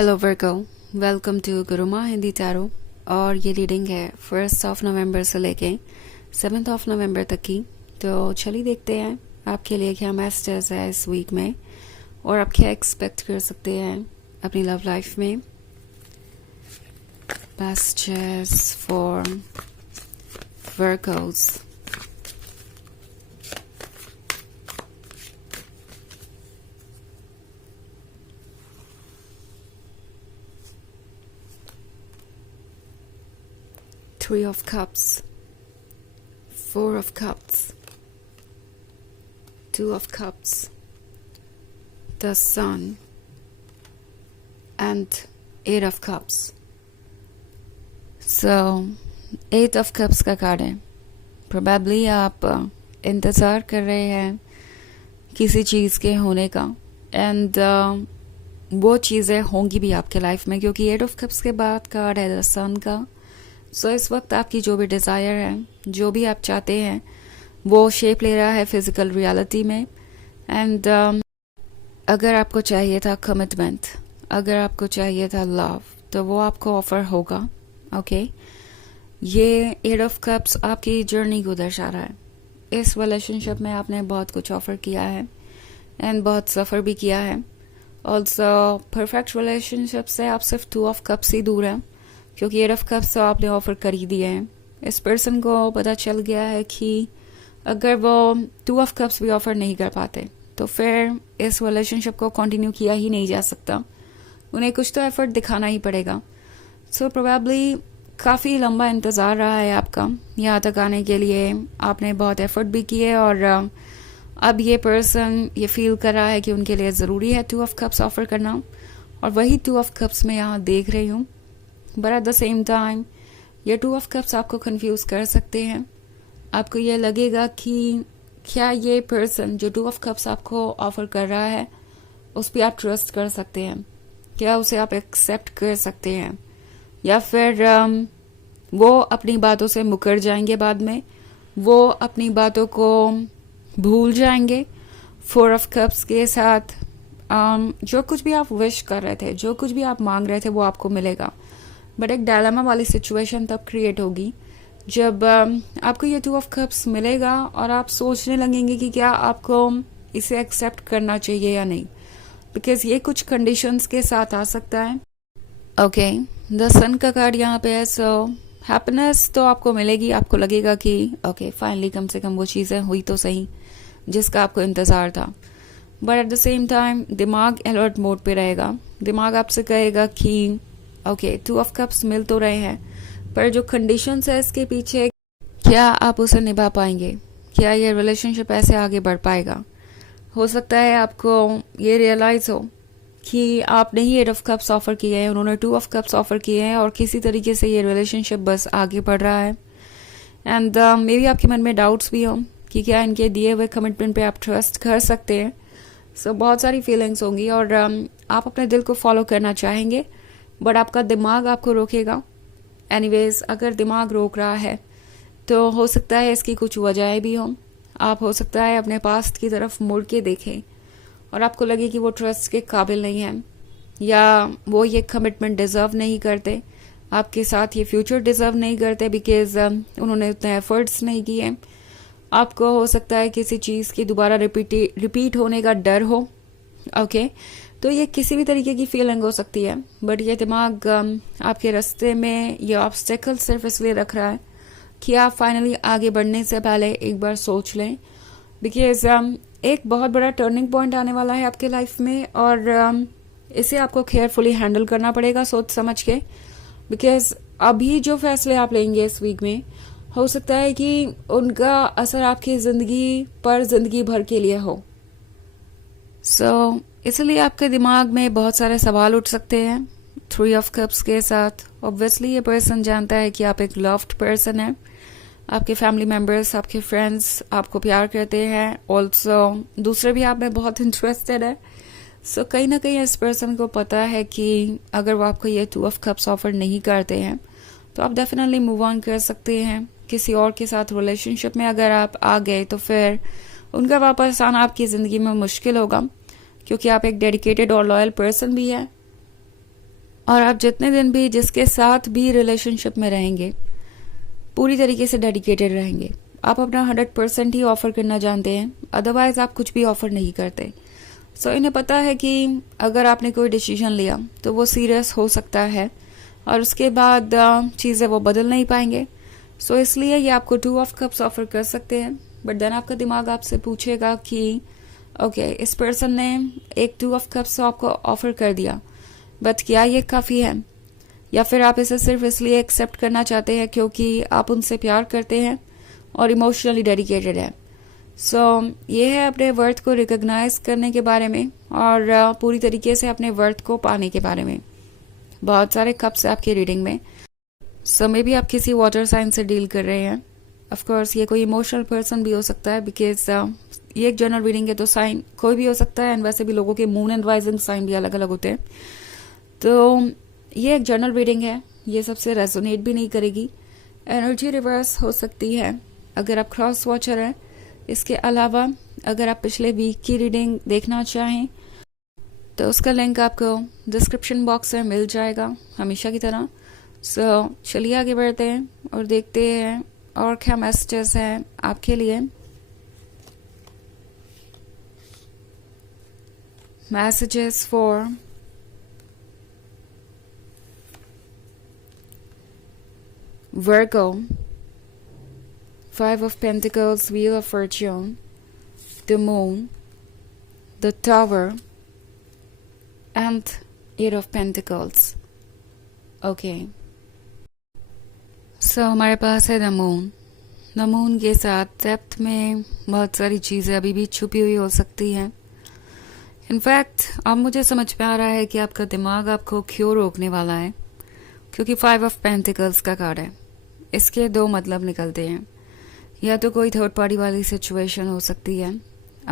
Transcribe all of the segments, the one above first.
Hello Virgo, welcome to Guruma Hindi tarot. और ये reading है 1 नवंबर से लेके 7 नवंबर तक की। तो चलिए देखते हैं आपके लिए क्या मैसेजेस है इस वीक में और आप क्या एक्सपेक्ट कर सकते हैं अपनी लव लाइफ में। Messages for Virgo's. Three of Cups, Four of Cups, Two of Cups, the Sun, and Eight of Cups. So, Eight of Cups का कार्ड है। Probably आप इंतज़ार कर रहे हैं किसी चीज़ के होने का एंड वो चीज़ें होंगी भी आपके लाइफ में, क्योंकि एट ऑफ कप्स के बाद कार्ड है द सन का। सो इस वक्त आपकी जो भी डिज़ायर है, जो भी आप चाहते हैं, वो शेप ले रहा है फिजिकल रियलिटी में। एंड अगर आपको चाहिए था कमिटमेंट, अगर आपको चाहिए था लव, तो वो आपको ऑफर होगा। ओके, ये एट ऑफ कप्स आपकी जर्नी को दर्शा रहा है। इस रिलेशनशिप में आपने बहुत कुछ ऑफर किया है एंड बहुत सफ़र भी किया है। ऑल्सो परफेक्ट रिलेशनशिप से आप सिर्फ टू ऑफ कप्स ही दूर हैं, क्योंकि एट ऑफ कप्स तो आपने ऑफर कर ही दिए हैं। इस पर्सन को पता चल गया है कि अगर वो टू ऑफ कप्स भी ऑफर नहीं कर पाते तो फिर इस रिलेशनशिप को कंटिन्यू किया ही नहीं जा सकता। उन्हें कुछ तो एफर्ट दिखाना ही पड़ेगा। सो प्रोबेबली काफ़ी लंबा इंतज़ार रहा है आपका यहाँ तक आने के लिए। आपने बहुत एफर्ट भी किए और अब ये पर्सन ये फील कर रहा है कि उनके लिए ज़रूरी है टू ऑफ कप्स ऑफर करना, और वही टू ऑफ कप्स मैं यहाँ देख रही हूँ। But at the same time ये टू ऑफ कप्स आपको कंफ्यूज कर सकते हैं। आपको ये लगेगा कि क्या ये पर्सन जो टू ऑफ कप्स आपको ऑफर कर रहा है उस पर आप ट्रस्ट कर सकते हैं, क्या उसे आप एक्सेप्ट कर सकते हैं, या फिर वो अपनी बातों से मुकर जाएंगे, बाद में वो अपनी बातों को भूल जाएंगे। फोर ऑफ कप्स के साथ जो कुछ भी आप विश कर रहे थे, जो कुछ भी आप मांग रहे थे, वो आपको मिलेगा। बट एक डायलेमा वाली सिचुएशन तब क्रिएट होगी जब आपको ये टू ऑफ कप्स मिलेगा और आप सोचने लगेंगे कि क्या आपको इसे एक्सेप्ट करना चाहिए या नहीं, बिकॉज ये कुछ कंडीशंस के साथ आ सकता है। ओके, द सन का कार्ड यहाँ पे है। सो हैप्पीनेस तो आपको मिलेगी, आपको लगेगा कि ओके फाइनली कम से कम वो चीज़ें हुई तो सही जिसका आपको इंतज़ार था। But at the same time दिमाग अलर्ट मोड पे रहेगा। दिमाग आपसे कहेगा कि ओके टू ऑफ कप्स मिल तो रहे हैं, पर जो कंडीशंस है इसके पीछे, क्या आप उसे निभा पाएंगे, क्या ये रिलेशनशिप ऐसे आगे बढ़ पाएगा। हो सकता है आपको ये रियलाइज़ हो कि आपने ही एट ऑफ कप्स ऑफर किए हैं, उन्होंने टू ऑफ कप्स ऑफर किए हैं, और किसी तरीके से ये रिलेशनशिप बस आगे बढ़ रहा है। एंड मे बी आपके मन में डाउट्स भी हों कि क्या इनके दिए हुए कमिटमेंट पे आप ट्रस्ट कर सकते हैं। सो बहुत सारी फीलिंग्स होंगी और आप अपने दिल को फॉलो करना चाहेंगे, बट आपका दिमाग आपको रोकेगा। एनीवेज, अगर दिमाग रोक रहा है तो हो सकता है इसकी कुछ वजहें भी हों। आप हो सकता है अपने पास्ट की तरफ मुड़ के देखें और आपको लगे कि वो ट्रस्ट के काबिल नहीं है, या वो ये कमिटमेंट डिज़र्व नहीं करते, आपके साथ ये फ्यूचर डिज़र्व नहीं करते, बिकॉज उन्होंने उतने एफर्ट्स नहीं किए। आपको हो सकता है किसी चीज़ की दोबारा रिपीट होने का डर हो। ओके, तो ये किसी भी तरीके की फीलिंग हो सकती है, बट ये दिमाग आपके रास्ते में ये ऑब्स्टेकल सिर्फ इसलिए रख रहा है कि आप फाइनली आगे बढ़ने से पहले एक बार सोच लें, बिकॉज एक बहुत बड़ा टर्निंग पॉइंट आने वाला है आपके लाइफ में, और इसे आपको केयरफुली हैंडल करना पड़ेगा सोच समझ के, बिकॉज अभी जो फैसले आप लेंगे इस वीक में हो सकता है कि उनका असर आपकी ज़िंदगी पर ज़िंदगी भर के लिए हो। इसलिए आपके दिमाग में बहुत सारे सवाल उठ सकते हैं थ्री ऑफ कप्स के साथ। ऑब्वियसली ये पर्सन जानता है कि आप एक लव्ड पर्सन हैं, आपके फैमिली मेम्बर्स, आपके फ्रेंड्स आपको प्यार करते हैं, ऑल्सो दूसरे भी आप में बहुत इंटरेस्टेड है। सो कहीं ना कहीं इस पर्सन को पता है कि अगर वो आपको ये टू ऑफ कप्स ऑफर नहीं करते हैं तो आप डेफिनेटली मूव ऑन कर सकते हैं किसी और के साथ रिलेशनशिप में। अगर आप आ गए तो फिर उनका वापस आना आपकी ज़िंदगी में मुश्किल होगा, क्योंकि आप एक डेडिकेटेड और लॉयल पर्सन भी है। और आप जितने दिन भी जिसके साथ भी रिलेशनशिप में रहेंगे पूरी तरीके से डेडिकेटेड रहेंगे। आप अपना 100% ही ऑफर करना जानते हैं, अदरवाइज आप कुछ भी ऑफर नहीं करते। सो इन्हें पता है कि अगर आपने कोई डिसीजन लिया तो वो सीरियस हो सकता है और उसके बाद चीज़ें वो बदल नहीं पाएंगे। सो इसलिए ये आपको 2 ऑफ कप्स ऑफर कर सकते हैं, बट देन आपका दिमाग आपसे पूछेगा कि ओके इस पर्सन ने एक 2 ऑफ कप्स आपको ऑफर कर दिया, बट क्या ये काफ़ी है, या फिर आप इसे सिर्फ इसलिए एक्सेप्ट करना चाहते हैं क्योंकि आप उनसे प्यार करते हैं और इमोशनली डेडिकेटेड है। सो ये है अपने वर्थ को रिकॉग्नाइज करने के बारे में और पूरी तरीके से अपने वर्थ को पाने के बारे में। बहुत सारे कप्स है आपकी रीडिंग में। सो मे भी आप किसी वाटर साइन से डील कर रहे हैं। ऑफ कोर्स ये कोई इमोशनल पर्सन भी हो सकता है, बिकॉज ये एक जनरल रीडिंग है तो साइन कोई भी हो सकता है, एंड वैसे भी लोगों के मून एंड राइजिंग साइन भी अलग अलग होते हैं। तो ये एक जनरल रीडिंग है, ये सबसे रेजोनेट भी नहीं करेगी। एनर्जी रिवर्स हो सकती है अगर आप क्रॉस वॉचर हैं। इसके अलावा अगर आप पिछले वीक की रीडिंग देखना चाहें तो उसका लिंक आपको डिस्क्रिप्शन बॉक्स में मिल जाएगा हमेशा की तरह। सो चलिए आगे बढ़ते हैं और देखते हैं और क्या मैसेजेस हैं आपके लिए। Messages for Virgo, 5 of Pentacles, Wheel of Fortune, the Moon, the Tower, and 8 of Pentacles. Okay. So हमारे पास है द मून। द मून के साथ डेप्थ में बहुत सारी चीज़ें अभी भी छुपी हुई हो सकती हैं। इनफैक्ट अब मुझे समझ में आ रहा है कि आपका दिमाग आपको क्यों रोकने वाला है, क्योंकि 5 ऑफ पेंटिकल्स का कार्ड है। इसके 2 मतलब निकलते हैं, या तो कोई थर्ड पार्टी वाली सिचुएशन हो सकती है।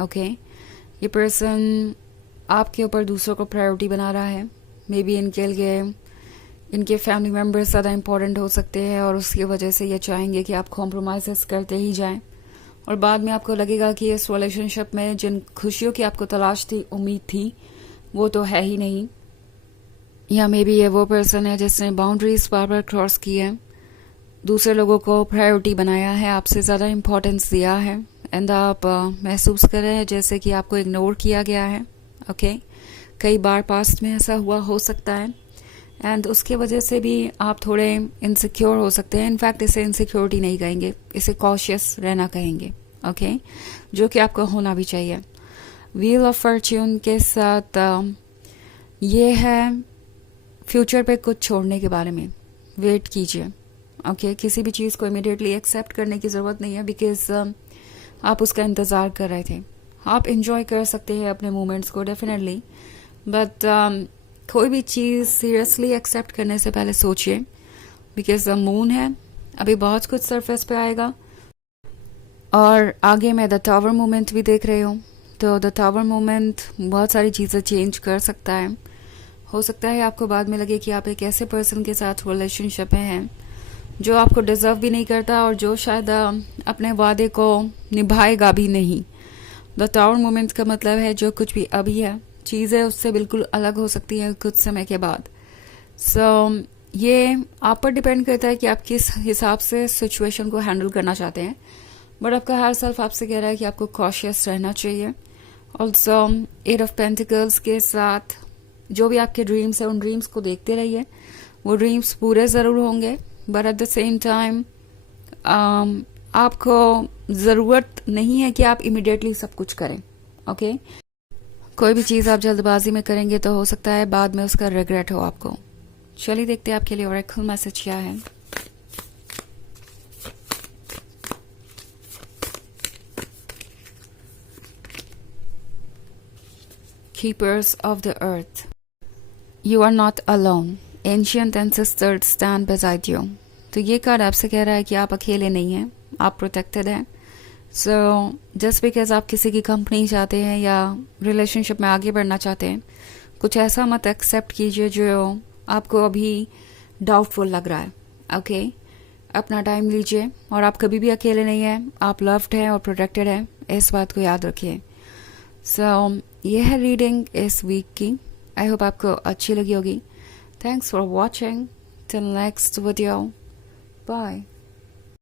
ओके, ये पर्सन आपके ऊपर दूसरों को प्रायोरिटी बना रहा है। मे बी इनके लिए इनके फैमिली मेम्बर्स ज़्यादा इंपॉर्टेंट हो सकते हैं और उसकी वजह से ये चाहेंगे कि आप कॉम्प्रोमाइज़ करते ही जाएं, और बाद में आपको लगेगा कि इस रिलेशनशिप में जिन खुशियों की आपको तलाश थी, उम्मीद थी, वो तो है ही नहीं। या मे बी ये वो पर्सन है जिसने बाउंड्रीज बार बार क्रॉस की है, दूसरे लोगों को प्रायोरिटी बनाया है, आपसे ज़्यादा इम्पोर्टेंस दिया है, एंड आप महसूस कर रहे हैं जैसे कि आपको इग्नोर किया गया है। ओके, कई बार पास्ट में ऐसा हुआ हो सकता है, एंड उसके वजह से भी आप थोड़े इनसिक्योर हो सकते हैं। इनफैक्ट इसे इनसिक्योरिटी नहीं कहेंगे, इसे कॉशियस रहना कहेंगे। ओके, जो कि आपको होना भी चाहिए। व्हील ऑफ फॉर्च्यून के साथ ये है फ्यूचर पे कुछ छोड़ने के बारे में। वेट कीजिए। ओके, किसी भी चीज़ को इमीडिएटली एक्सेप्ट करने की ज़रूरत नहीं है, बिकॉज आप उसका इंतज़ार कर रहे थे। आप इंजॉय कर सकते हैं अपने मोमेंट्स को डेफिनेटली, बट कोई भी चीज़ सीरियसली एक्सेप्ट करने से पहले सोचिए, बिकॉज मून है, अभी बहुत कुछ सरफेस पे आएगा। और आगे मैं द टावर मोमेंट भी देख रही हूँ, तो द टावर मोमेंट बहुत सारी चीज़ें चेंज कर सकता है। हो सकता है आपको बाद में लगे कि आप एक ऐसे पर्सन के साथ रिलेशनशिप में हैं जो आपको डिजर्व भी नहीं करता और जो शायद अपने वादे को निभाएगा भी नहीं। द टावर मोमेंट का मतलब है जो कुछ भी अभी है, चीज़ें उससे बिल्कुल अलग हो सकती हैं कुछ समय के बाद। सो ये आप पर डिपेंड करता है कि आप किस हिसाब से सिचुएशन को हैंडल करना चाहते हैं, बट आपका हर सेल्फ आपसे कह रहा है कि आपको कॉशियस रहना चाहिए। ऑल्सो 8 ऑफ पेंटिकल्स के साथ जो भी आपके ड्रीम्स हैं, उन ड्रीम्स को देखते रहिए। वो ड्रीम्स पूरे ज़रूर होंगे, but at the same time आपको ज़रूरत नहीं है कि आप इमिडिएटली सब कुछ करें। ओके, कोई भी चीज़ आप जल्दबाजी में करेंगे तो हो सकता है बाद में उसका रिग्रेट हो आपको। चलिए देखते हैं आपके लिए ऑरेकल मैसेज क्या है। Keepers of the earth, you are not alone. Ancient ancestors stand beside you. तो ये कार्ड आपसे कह रहा है कि आप अकेले नहीं हैं, आप प्रोटेक्टेड हैं। सो जस्ट बिकॉज आप किसी की कंपनी चाहते हैं या रिलेशनशिप में आगे बढ़ना चाहते हैं, कुछ ऐसा मत एक्सेप्ट कीजिए जो आपको अभी डाउटफुल लग रहा है। ओके, अपना टाइम लीजिए और आप कभी भी अकेले नहीं हैं, आप लव्ड हैं और प्रोटेक्टेड हैं, इस बात को याद रखिए। सो ये है रीडिंग इस वीक की। आई होप आपको अच्छी लगी होगी। Thanks for watching. Till next video. Bye.